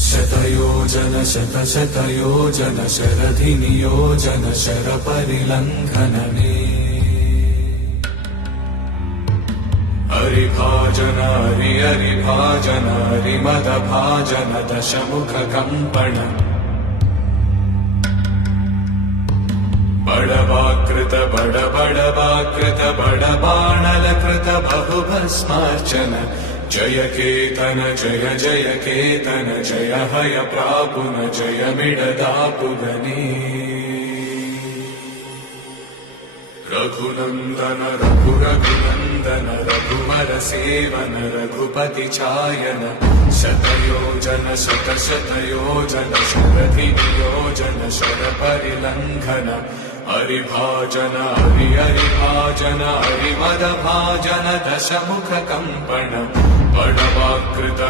शतयोजन शतशतयोजन शरधिनियोजन शरपरिलङ्घनने हरिभाजन हरिभाजन हरिमदभाजन दशमुखकम्पण बडवाकृत बडबडवाकृत बडबाणलकृत बहुभस्मार्चन जय केतन जय जय केतन जय हय प्रापुन जय मिडदापुगने रघुनन्दन रघुरघुनन्दन रघुवर सेवन रघुपति चायन शतयोजन शतशतयोजन शरधिनियोजन शरपरिलङ्घन हरिभाजन हरिभाजन हरिमदभाजन दशमुखकम्पण बडवाकृत